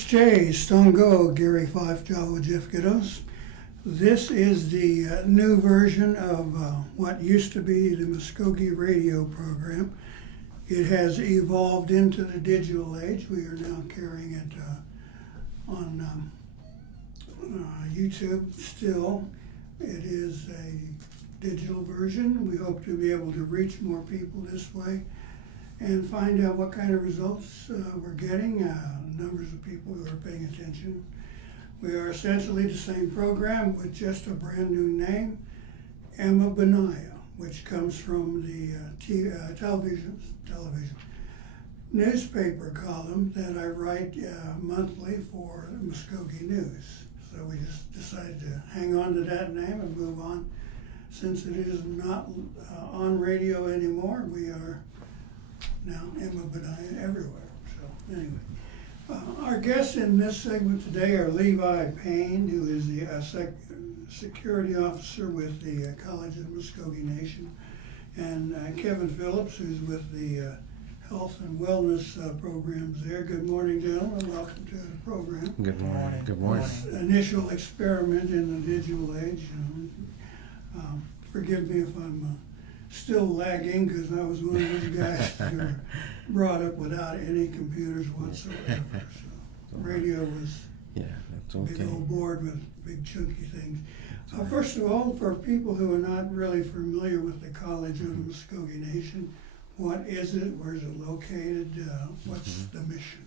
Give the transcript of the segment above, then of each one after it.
Namaste, Stongo, Gary Fife, Java Jifkidos. This is the new version of what used to be the Muskogee radio program. It has evolved into the digital age. We are now carrying it on YouTube still. It is a digital version. We hope to be able to reach more people this way and find out what kind of results we're getting, numbers of people who are paying attention. We are essentially the same program with just a brand new name, Emvpanayv, which comes from the television newspaper column that I write monthly for Muscogee News. So we just decided to hang on to that name and move on. Since it is not on radio anymore, we are now Emvpanayv everywhere. So anyway, our guests in this segment today are Levi Payne, who is the security officer with the College of the Muscogee Nation, and Kevin Phillips, who's with the health and wellness programs there. Good morning, gentlemen. Welcome to the program. Good morning. Good morning. Initial experiment in the digital age. Forgive me if I'm still lagging, because I was one of those guys who were brought up without any computers whatsoever. So radio was that's a okay. big old board with big chunky things. First of all, for people who are not really familiar with the College of the Muscogee Nation, what is it? Where is it located? What's the mission?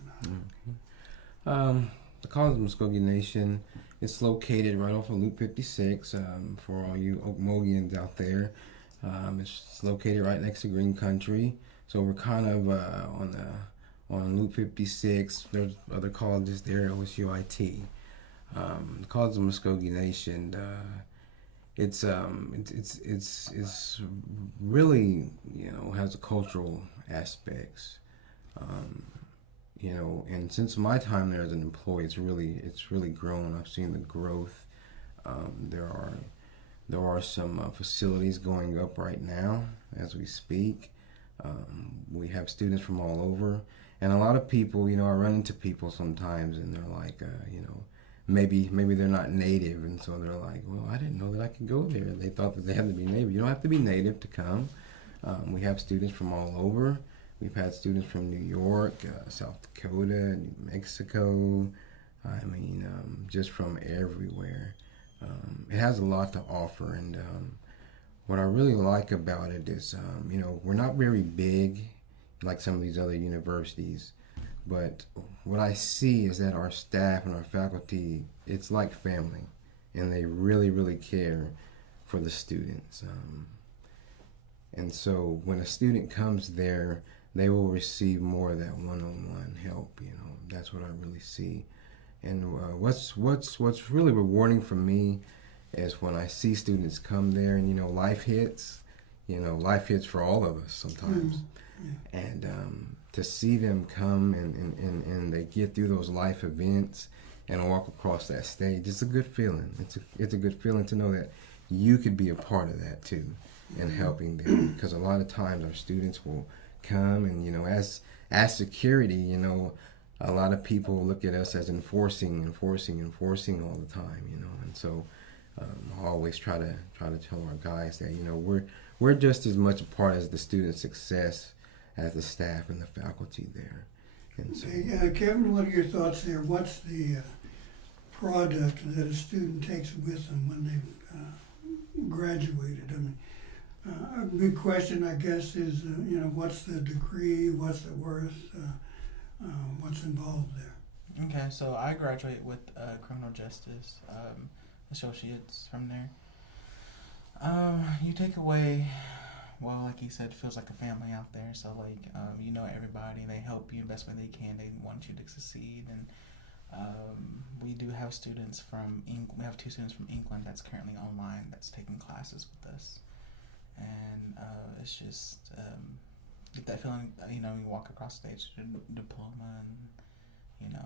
The College of Muscogee Nation is located right off of Loop 56 for all you Oakmogians out there. It's located right next to Green Country, so we're kind of on Loop 56. There's other colleges there, OSUIT. The College of Muscogee Nation, it's really, has a cultural aspects, and since my time there as an employee, it's really grown. I've seen the growth. There are some facilities going up right now as we speak. We have students from all over, and a lot of people, I run into people sometimes, and they're like, maybe they're not native, and so they're like, well, I didn't know that I could go there. They thought that they had to be native. You don't have to be native to come. We have students from all over. We've had students from New York, South Dakota, New Mexico. Just from everywhere. It has a lot to offer, and what I really like about it is, we're not very big like some of these other universities, but what I see is that our staff and our faculty, it's like family, and they really, really care for the students. And so when a student comes there, they will receive more of that one-on-one help. That's what I really see. And what's really rewarding for me is when I see students come there and, life hits. Life hits for all of us sometimes. Mm-hmm. And to see them come and they get through those life events and walk across that stage, it's a good feeling. It's a good feeling to know that you could be a part of that too, and helping them. Because a lot of times our students will come and, as security, a lot of people look at us as enforcing all the time, and so I always try to tell our guys that we're just as much a part as the student success as the staff and the faculty there. And so, Kevin, what are your thoughts there? What's the product that a student takes with them when they've graduated? A big question, I guess, is what's the degree? What's it worth? What's involved there? Okay, so I graduate with criminal justice associates from there. You take away, well, like you said, it feels like a family out there. So everybody, they help you the best way they can. They want you to succeed, and we do have students from England. We have 2 students from England that's currently online that's taking classes with us, and it's just. Get that feeling, you walk across stage to diploma, and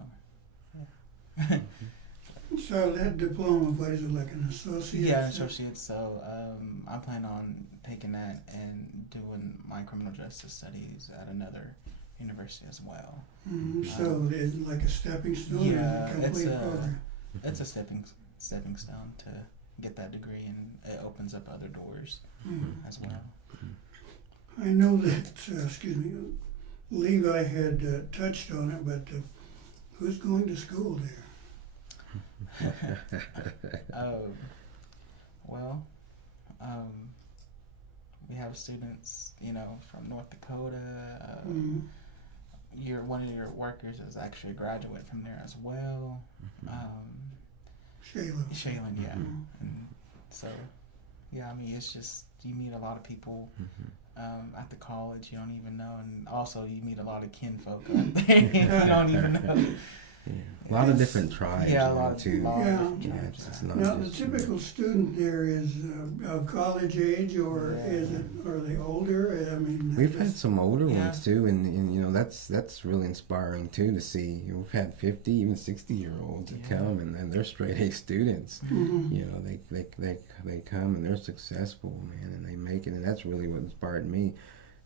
So that diploma, what is it, like an associate? Yeah, an associate. So I plan on taking that and doing my criminal justice studies at another university as well. So it's like a stepping stone. Yeah, or a complete program. It's a stepping stone to get that degree, and it opens up other doors as well. I know that, Levi had touched on it, but who's going to school there? Well, we have students, from North Dakota. One of your workers is actually a graduate from there as well. Shaylin, yeah. And so, yeah, I mean, it's just, you meet a lot of people at the college you don't even know, and also you meet a lot of kinfolk out there you don't even know. A lot of different tribes. Yeah, a lot of too. tribes. Now, the typical student there is of college age, or are they older? I mean, we've had some older ones too, and that's really inspiring too to see. We've had 50, even 60-year-olds that come, and they're straight A students. They come and they're successful, man, and they make it, and that's really what inspired me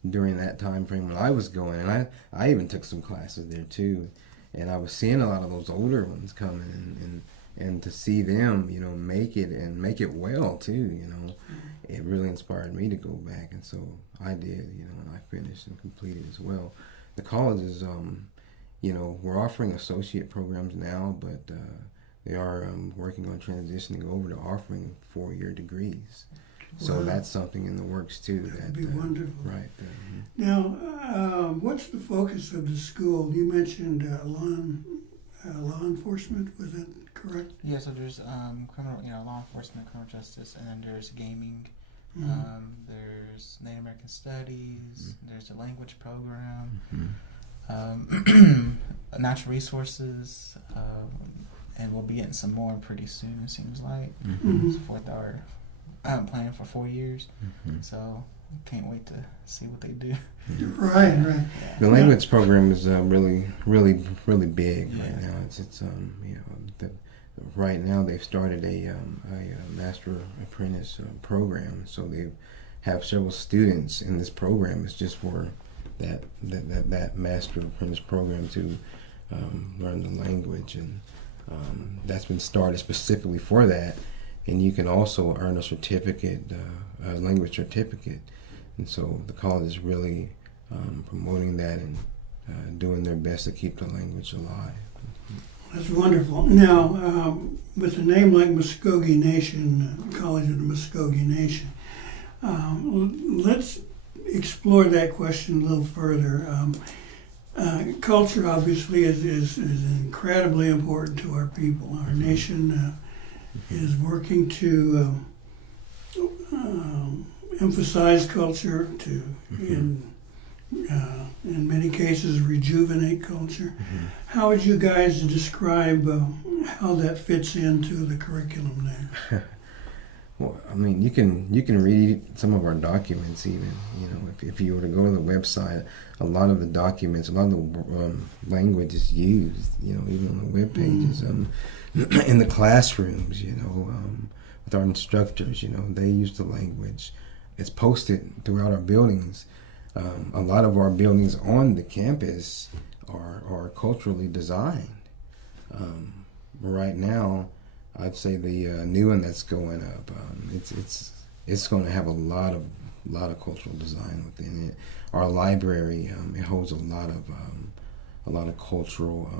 during that time frame when I was going, and I even took some classes there too. And I was seeing a lot of those older ones coming, and to see them, make it and make it well too, it really inspired me to go back, and so I did, and I finished and completed as well. The colleges, we're offering associate programs now, but they are working on transitioning over to offering 4-year degrees. So that's something in the works too. That'd be wonderful. Right. Now, what's the focus of the school? You mentioned law enforcement. Was that correct? Yeah. So there's criminal, law enforcement, criminal justice, and then there's gaming. There's Native American Studies. There's a language program. Natural resources. And we'll be getting some more pretty soon. It seems like. I'm planning for 4 years, so can't wait to see what they do. Right. The language program is really big right now. It's right now they've started a master apprentice program, so they have several students in this program. It's just for that master apprentice program to learn the language, and that's been started specifically for that. And you can also earn a certificate, a language certificate. And so the college is really promoting that and doing their best to keep the language alive. That's wonderful. Now, with a name like Muscogee Nation, College of the Muscogee Nation, let's explore that question a little further. Culture obviously is incredibly important to our people. Our nation is working to emphasize culture, to in many cases rejuvenate culture. How would you guys describe how that fits into the curriculum there? Well, I mean, you can read some of our documents even. If you were to go to the website, a lot of the documents, a lot of the language is used. Even on the web pages. In the classrooms, with our instructors, they use the language. It's posted throughout our buildings. A lot of our buildings on the campus are culturally designed. Right now, I'd say the new one that's going up, it's going to have a lot of cultural design within it. Our library, it holds a lot of cultural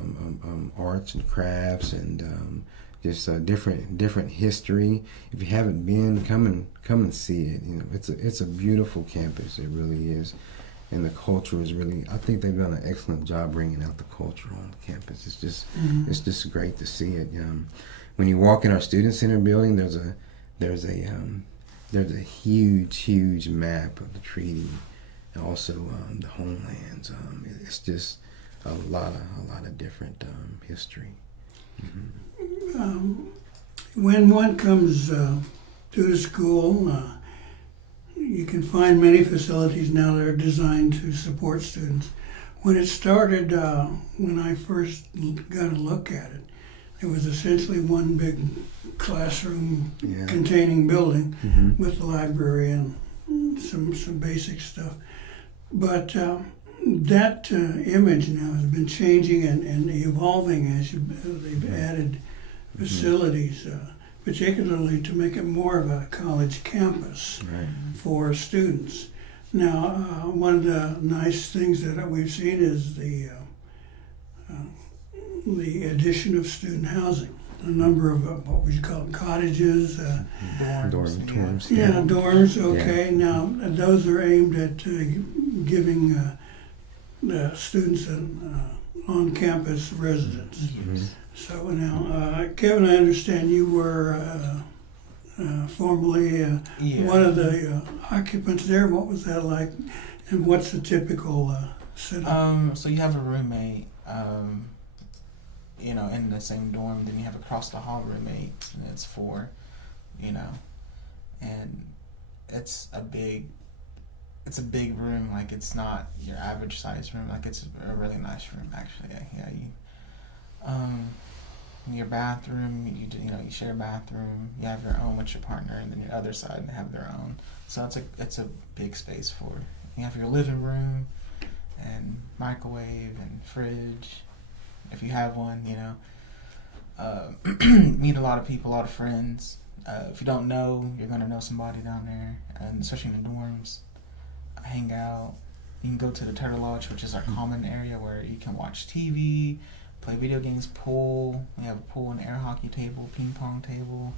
arts and crafts and just different history. If you haven't been, come and see it. It's a beautiful campus. It really is, and the culture is really. I think they've done an excellent job bringing out the culture on the campus. It's just great to see it. When you walk in our student center building, there's a huge map of the treaty, and also the homelands. It's just a lot of different history. When one comes to the school, you can find many facilities now that are designed to support students. When it started, when I first got a look at it, it was essentially one big classroom containing building with the library and some basic stuff. But that image now has been changing and evolving as they've added facilities, particularly to make it more of a college campus for students. Now, one of the nice things that we've seen is the addition of student housing. A number of what we call cottages, dorms. Dorms. Okay, now those are aimed at giving the students an on-campus residence. So now, Kevin, I understand you were formerly one of the occupants there. What was that like, and what's the typical setup? So you have a roommate, in the same dorm. Then you have across the hall roommates, and it's 4, and it's a big room. Like, it's not your average size room. Like, it's a really nice room, actually. Your bathroom, you share a bathroom. You have your own with your partner, and then your other side they have their own. So it's a big space for it. You have your living room and microwave and fridge, if you have one. Meet a lot of people, a lot of friends. If you don't know, you're gonna know somebody down there, and especially in the dorms. Hang out. You can go to the Turtle Lodge, which is our common area where you can watch TV, play video games, pool. We have a pool and air hockey table, ping pong table.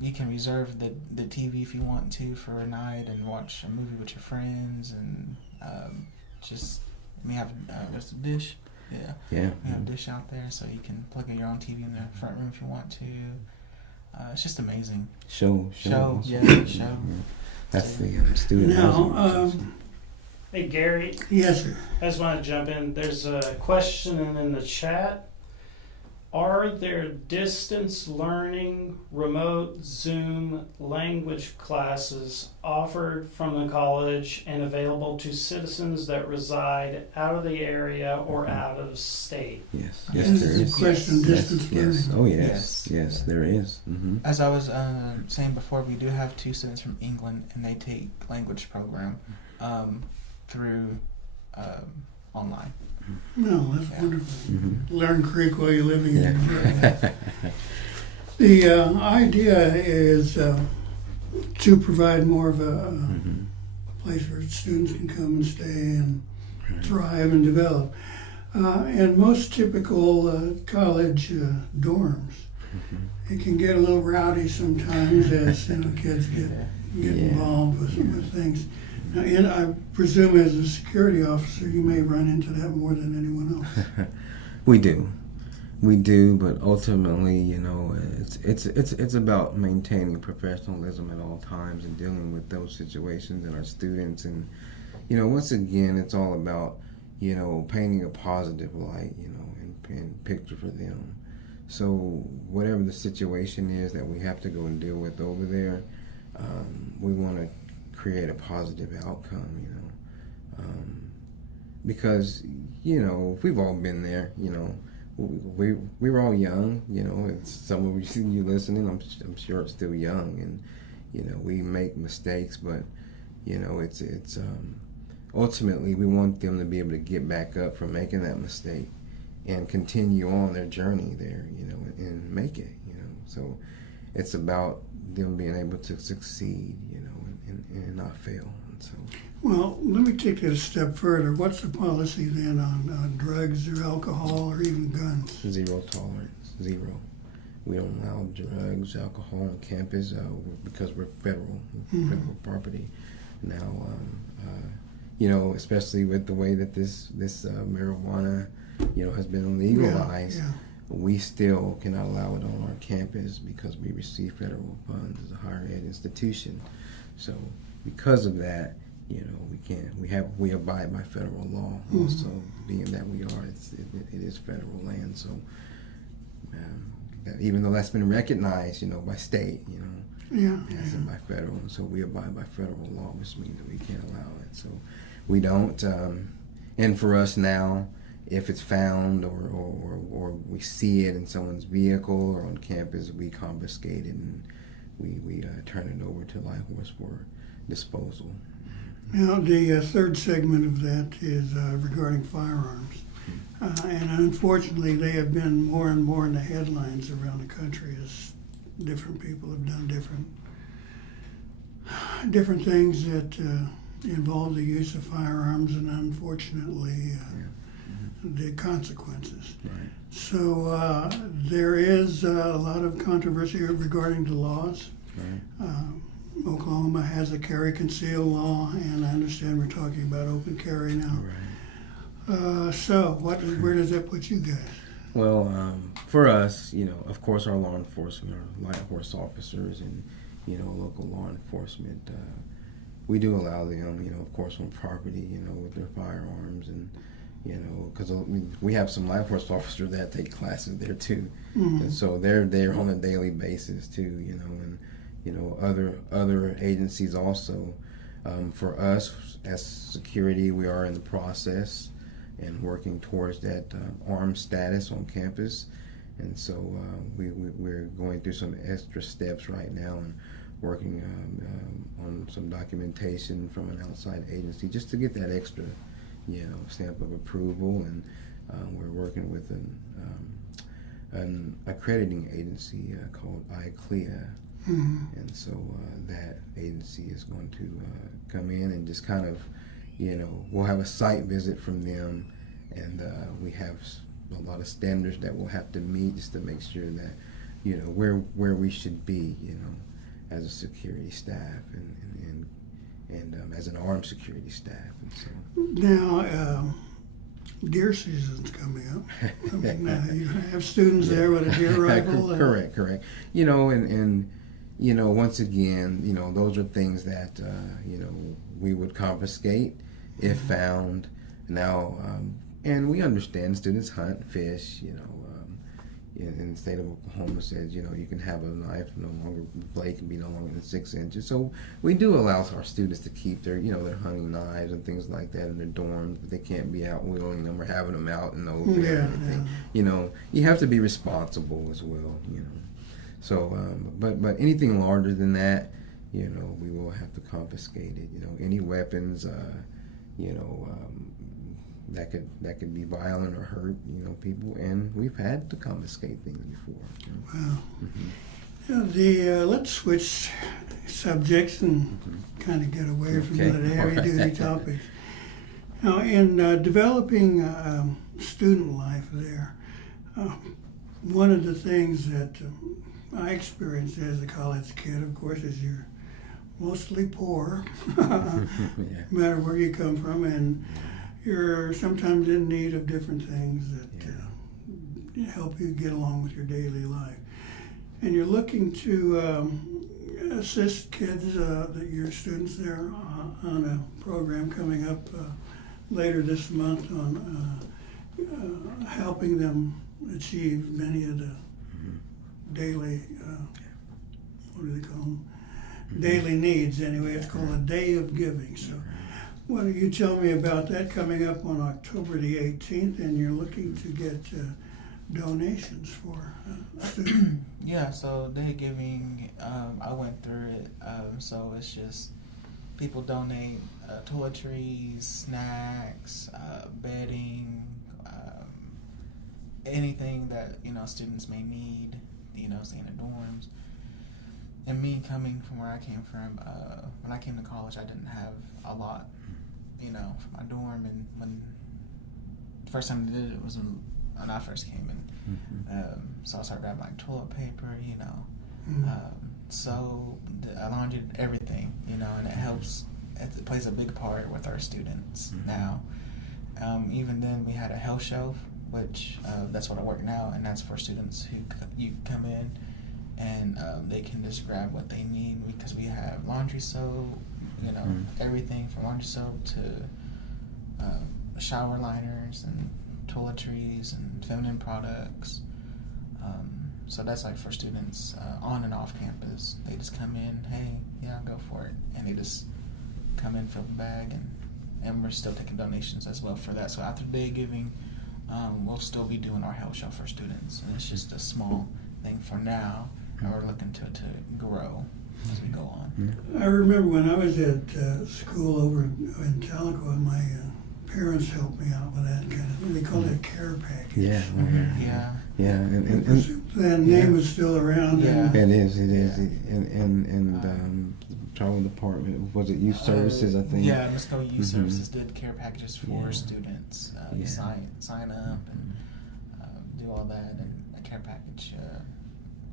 You can reserve the TV if you want to for a night and watch a movie with your friends, and we have there's a dish. We have a dish out there, so you can plug in your own TV in the front room if you want to. It's just amazing. Show. That's the student housing. Hey, Gary. Yes, sir. I just want to jump in. There's a question in the chat. Are there distance learning, remote Zoom language classes offered from the college and available to citizens that reside out of the area or out of state? Yes, This there is a is. question of distance learning. Yes. Oh, yes, there is. As I was saying before, we do have 2 students from England, and they take language program through online. No, that's wonderful. Learn Creek while you're living in Yeah. The idea is to provide more of a place where students can come and stay and thrive and develop. And most typical college dorms, it can get a little rowdy sometimes as kids get involved with things. Now, and I presume as a security officer, you may run into that more than anyone else. We do, but ultimately, it's about maintaining professionalism at all times and dealing with those situations and our students. And once again, it's all about painting a positive light, and picture for them. So whatever the situation is that we have to go and deal with over there, we want to create a positive outcome, because we've all been there. We were all young. It's some of you listening. I'm sure it's still young, and we make mistakes, but it's ultimately we want them to be able to get back up from making that mistake and continue on their journey there, and make it. So it's about them being able to succeed, and not fail. And so, well, let me take it a step further. What's the policy then on drugs or alcohol or even guns? 0 tolerance, 0. We don't allow drugs, alcohol on campus because we're federal property. Now, especially with the way that this marijuana, has been legalized. Yeah. We still cannot allow it on our campus because we receive federal funds as a higher ed institution. So because of that, we can't. We abide by federal law. Also, being that we are, it is federal land. So even though that's been recognized, by state, it's by federal. And so we abide by federal law, which means that we can't allow it. So we don't. And for us now, if it's found or we see it in someone's vehicle or on campus, we confiscate it and we turn it over to Life Horse for disposal. Now, the third segment of that is regarding firearms. And unfortunately, they have been more and more in the headlines around the country as different people have done different things that involve the use of firearms and unfortunately the consequences. Right. So there is a lot of controversy regarding the laws. Right. Oklahoma has a carry conceal law, and I understand we're talking about open carry now. Right. So where does that put you guys? Well, for us, of course, our law enforcement, our light horse officers, and local law enforcement, we do allow them, of course, on property, with their firearms, and because we have some light horse officers that take classes there too, and so they're there on a daily basis too, and other agencies also. For us as security, we are in the process and working towards that armed status on campus, and so we're going through some extra steps right now and working on some documentation from an outside agency just to get that extra stamp of approval, and we're working with an accrediting agency called ICLEA. And so that agency is going to come in and just kind of, we'll have a site visit from them, and we have a lot of standards that we'll have to meet just to make sure that, where we should be, as a security staff and as an armed security staff. And so. Now, deer season's coming up. I mean, you have students there with a deer rifle. Correct. And once again, those are things that, we would confiscate if found. Now, and we understand students hunt, fish, in the state of Oklahoma says, you can have a knife blade can be no longer than 6 inches. So we do allow our students to keep their, their hunting knives and things like that in their dorms, but they can't be out wheeling them or having them out in the open or anything. You have to be responsible as well, So, but anything larger than that, we will have to confiscate it. Any weapons, that could be violent or hurt, people, and we've had to confiscate things before. Wow. Mm-hmm. Let's switch subjects and kind of get away from the heavy-duty topics. Now, in developing student life there, one of the things that I experienced as a college kid, of course, is you're mostly poor, no matter where you come from, and you're sometimes in need of different things that help you get along with your daily life. And you're looking to assist kids, your students there, on a program coming up later this month on helping them achieve many of the daily, what do they call them? Daily needs, anyway. It's called a Day of Giving. So why don't you tell me about that, coming up on October the 18th, and you're looking to get donations for students. Yeah, so Day of Giving, I went through it. So it's just people donate toiletries, snacks, bedding, anything that students may need, staying in dorms. And me coming from where I came from, when I came to college, I didn't have a lot, for my dorm. And when the first time I did it was when I first came in. So I started grabbing like toilet paper, soap, laundry, everything, and it helps. It plays a big part with our students now. Even then, we had a health shelf, which that's what I work now, and that's for students who you come in and they can just grab what they need, because we have laundry soap, everything from laundry soap to shower liners and toiletries and feminine products. So that's like for students on and off campus. They just come in, hey, go for it, and they just come in, fill the bag, and we're still taking donations as well for that. So after Day of Giving, we'll still be doing our health show for students, and it's just a small thing for now. we're looking to grow as we go on. I remember when I was at school over in Tahlequah, my parents helped me out with that kind of thing. They called it a care package. Yeah. Yeah. And that name is still around. Yeah. And it is. Travel department, was it youth services? I think. Yeah, Muscogee Youth Services did care packages for students. You sign up and do all that, and a care package.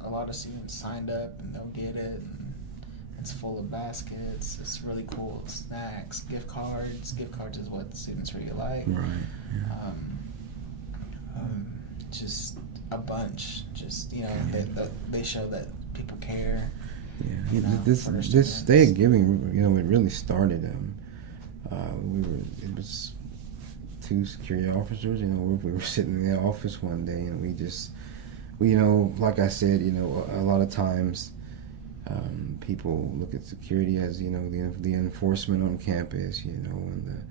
A lot of students signed up and they'll get it. And it's full of baskets. It's really cool. Snacks, gift cards. Gift cards is what students really like. Right. Yeah. Just a bunch. Just they show that people care. Yeah. This day of giving, it really started. It was 2 security officers. We were sitting in the office one day, and we like I said, a lot of times. People look at security as the enforcement on campus, and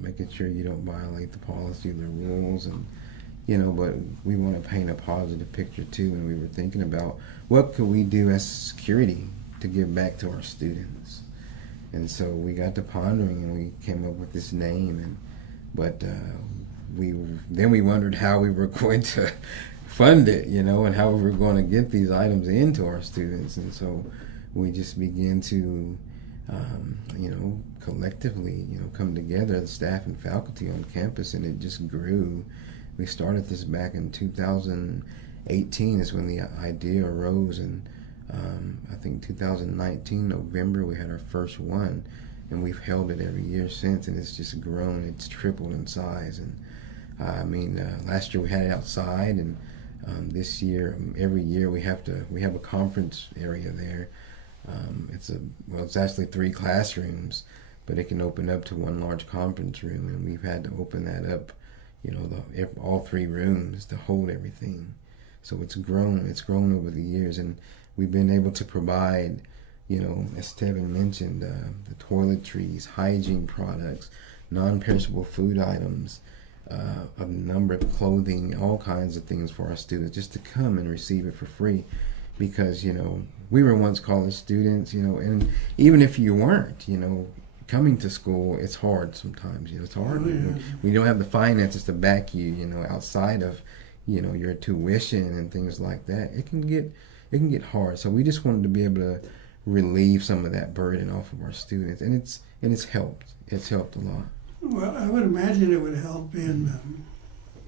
making sure you don't violate the policy or the rules, and but we want to paint a positive picture too. And we were thinking about what could we do as security to give back to our students, and so we got to pondering and we came up with this name, but we wondered how we were going to fund it, and how we were going to get these items into our students. And so we just began to, collectively, come together, the staff and faculty on campus, and it just grew. We started this back in 2018 is when the idea arose, and I think 2019, November, we had our first one, and we've held it every year since, and it's just grown. It's tripled in size. And last year we had it outside, and this year, every year we have a conference area there. It's actually 3 classrooms, but it can open up to one large conference room, and we've had to open that up, all 3 rooms to hold everything. So it's grown over the years, and we've been able to provide, as Tevin mentioned, the toiletries, hygiene products, non-perishable food items, a number of clothing, all kinds of things for our students just to come and receive it for free, because we were once college students, and even if you weren't, coming to school, it's hard sometimes. It's hard when you don't have the finances to back you, outside of your tuition and things like that. It can get hard. So we just wanted to be able to relieve some of that burden off of our students, and it's helped. It's helped a lot. Well, I would imagine it would help in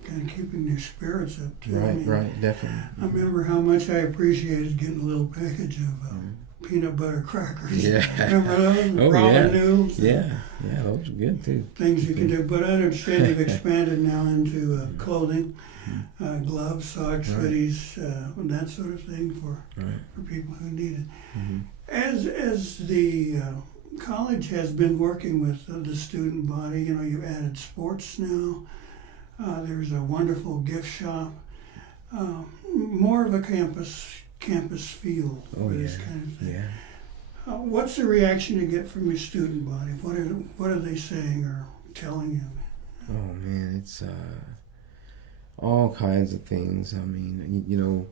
kind of keeping their spirits up too. Right, definitely. I remember how much I appreciated getting a little package of peanut butter crackers. Yeah. Remember those? Oh, ramen noodles? Yeah, those are good too. Things you can do. But I understand you've expanded now into clothing, gloves, socks, hoodies, and that sort of thing for people who need it. Mm-hmm. As the college has been working with the student body, you've added sports now. There's a wonderful gift shop. More of a campus feel for this kind of thing. Yeah. What's the reaction you get from your student body? What are they saying or telling you? Oh man, it's all kinds of things. I mean,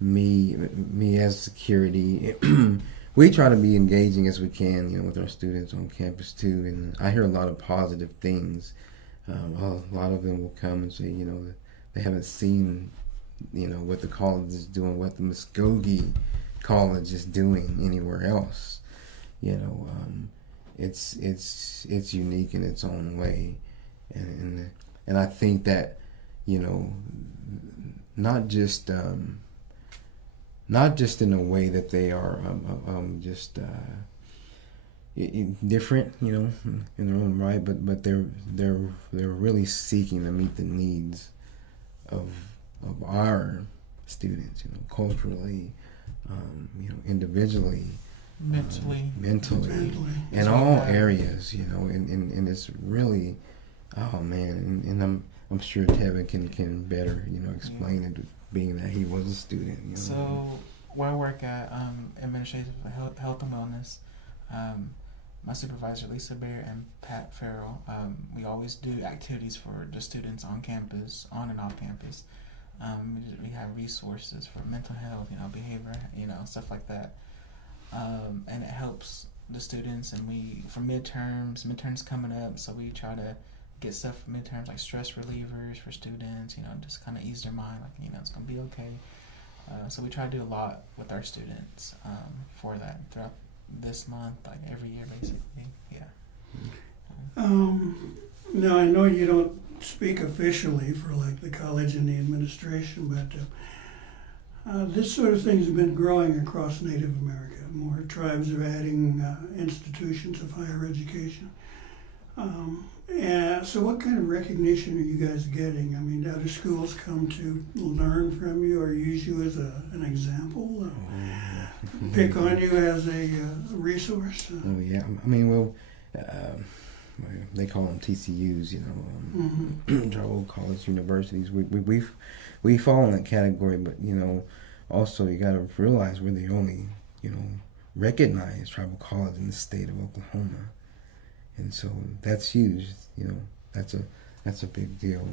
me as security, we try to be engaging as we can, with our students on campus too. And I hear a lot of positive things. A lot of them will come and say, that they haven't seen, what the college is doing, what the Muskogee College is doing anywhere else. It's unique in its own way, and I think that, not just in a way that they are different, in their own right, but they're really seeking to meet the needs of our students, culturally, individually, mentally, in all areas, and it's really, oh man, and I'm sure Tevin can better, explain it, being that he was a student. So where I work at Administrative Health and Wellness, my supervisor Lisa Bear and Pat Farrell, we always do activities for the students on campus, on and off campus. We have resources for mental health, behavior, stuff like that. And it helps the students. And for midterms coming up, so we try to get stuff for midterms like stress relievers for students, just kind of ease their mind, like, it's going to be okay. So we try to do a lot with our students for that throughout this month, like every year, basically. Yeah. Now, I know you don't speak officially for like the college and the administration, but this sort of thing has been growing across Native America. More tribes are adding institutions of higher education. And so what kind of recognition are you guys getting? I mean, do schools come to learn from you or use you as an example? Pick on you as a resource? Oh, yeah. I mean, well, they call them TCUs, tribal college universities. We fall in that category, but, also you got to realize we're the only, recognized tribal college in the state of Oklahoma. And so that's huge, that's a big deal.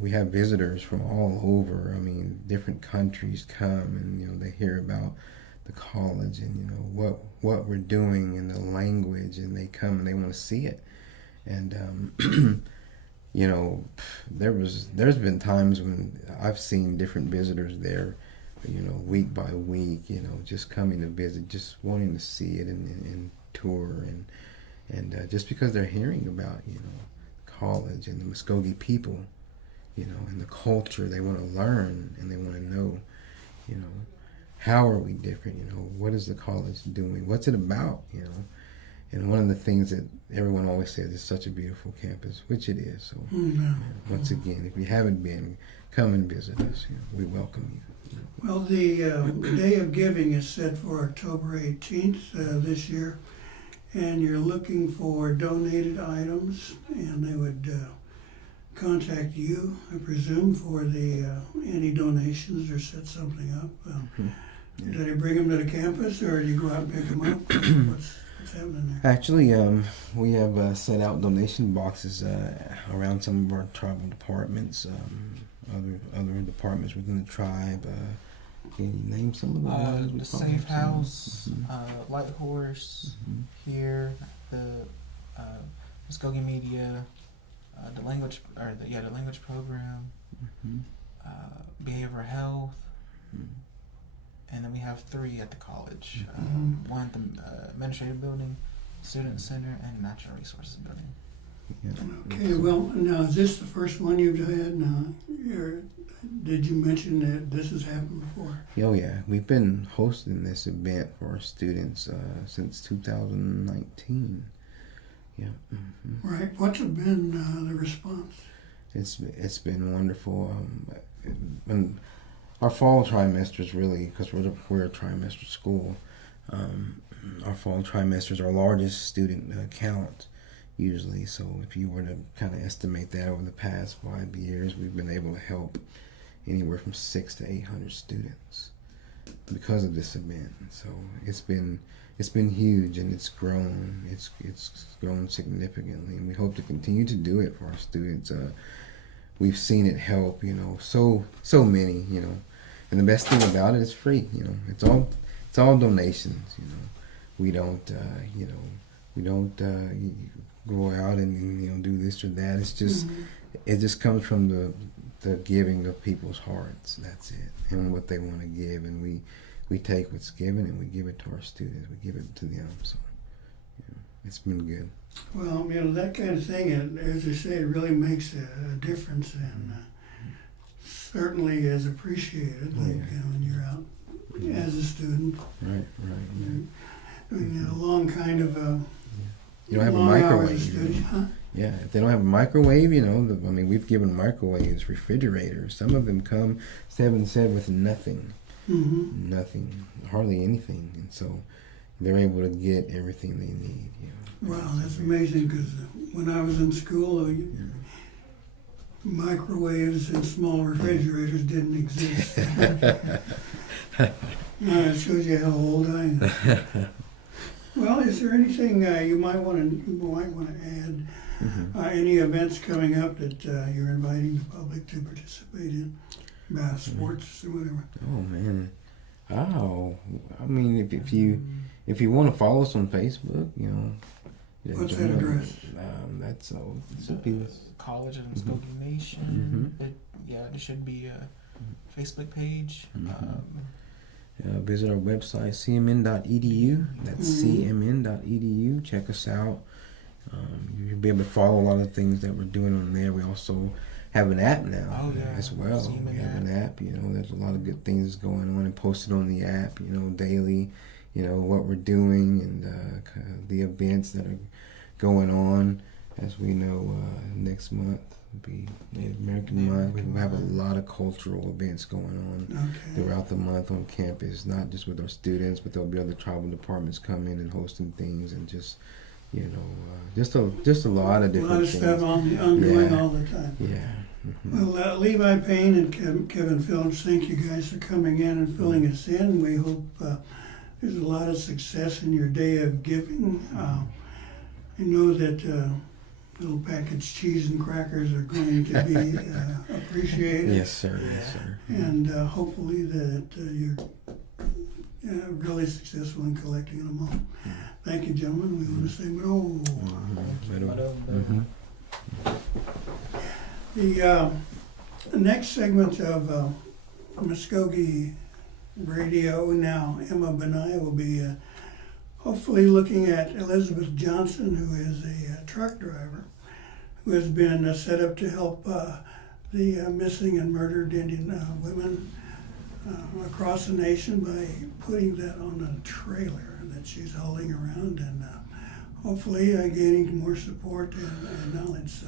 We have visitors from all over. I mean, different countries come and, they hear about the college and, what we're doing and the language, and they come and they want to see it. And, there's been times when I've seen different visitors there, week by week, just coming to visit, just wanting to see it and tour and just because they're hearing about, college and the Muskogee people, and the culture, they want to learn and they want to know, how are we different? What is the college doing? What's it about? And one of the things that everyone always says is such a beautiful campus, which it is. So once again, if you haven't been, come and visit us. We welcome you. Well, the Day of Giving is set for October 18th this year. And you're looking for donated items, and they would contact you, I presume, for any donations or set something up. Do they bring them to the campus, or do you go out and pick them up? What's happening there? Actually, we have set out donation boxes around some of our tribal departments, other departments within the tribe. Can you name some of the ones? The Safe House, Light Horse, here, the Muscogee Media, the language program, behavioral health, and then we have 3 at the college. One at the administrative building, student center, and natural resources building. Yeah. Okay, well, now is this the first one you've had? Now, did you mention that this has happened before? Oh yeah, we've been hosting this event for our students since 2019. Yeah. Right. What's been the response? It's been wonderful. And our fall trimesters really, because we're a trimester school. Our fall trimesters are our largest student count usually. So if you were to kind of estimate that over the past 5 years, we've been able to help anywhere from 600 to 800 students because of this event. So it's been huge, and it's grown. It's grown significantly, and we hope to continue to do it for our students. We've seen it help, so many, and the best thing about it is free. It's all donations. We don't go out and do this or that. It's just it just comes from the giving of people's hearts. That's it, and what they want to give, and we take what's given and we give it to our students. We give it to them. So it's been good. Well, that kind of thing, as I say, it really makes a difference, and certainly is appreciated. Like when you're out as a student, right. Doing a long kind of you don't have a long microwave. hours of study, huh? Yeah, if they don't have a microwave, we've given microwaves, refrigerators. Some of them come 7 with nothing, nothing, hardly anything, and so they're able to get everything they need. Wow, that's amazing, because when I was in school, microwaves and small refrigerators didn't exist. It shows you how old I am. Well, is there anything you might want to add Any events coming up that you're inviting the public to participate in? Sports or whatever. Oh man. Oh, I mean, if you want to follow us on Facebook, you know. What's that address? That's it should be College of Muscogee Nation. There should be a Facebook page. Visit our website, cmn.edu. That's cmn.edu. Check us out. You'll be able to follow a lot of things that we're doing on there. We also have an app now as well. We have an app. You know, there's a lot of good things going on and posted on the app. You know, daily. You know what we're doing and the events that are going on. As we know, next month will be Native American Month. We have a lot of cultural events going on throughout the month on campus, not just with our students, but there'll be other tribal departments coming and hosting things and just, you know, just a lot of different things. A lot of stuff ongoing all the time. Yeah. Well, Levi Payne and Kevin Phillips, thank you guys for coming in and filling us in. We hope there's a lot of success in your day of giving. I know that little packaged cheese and crackers are going to be appreciated. Yes, sir. Yes, sir. And hopefully that you're really successful in collecting them all. Thank you, gentlemen. We want to say The next segment of Muskogee Radio now, Emvpanayv will be hopefully looking at Elizabeth Johnson, who is a truck driver, who has been set up to help the missing and murdered Indian women across the nation by putting that on a trailer that she's hauling around and hopefully gaining more support and knowledge. So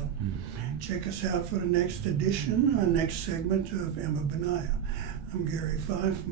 check us out for the next edition, next segment of Emvpanayv. I'm Gary Fife.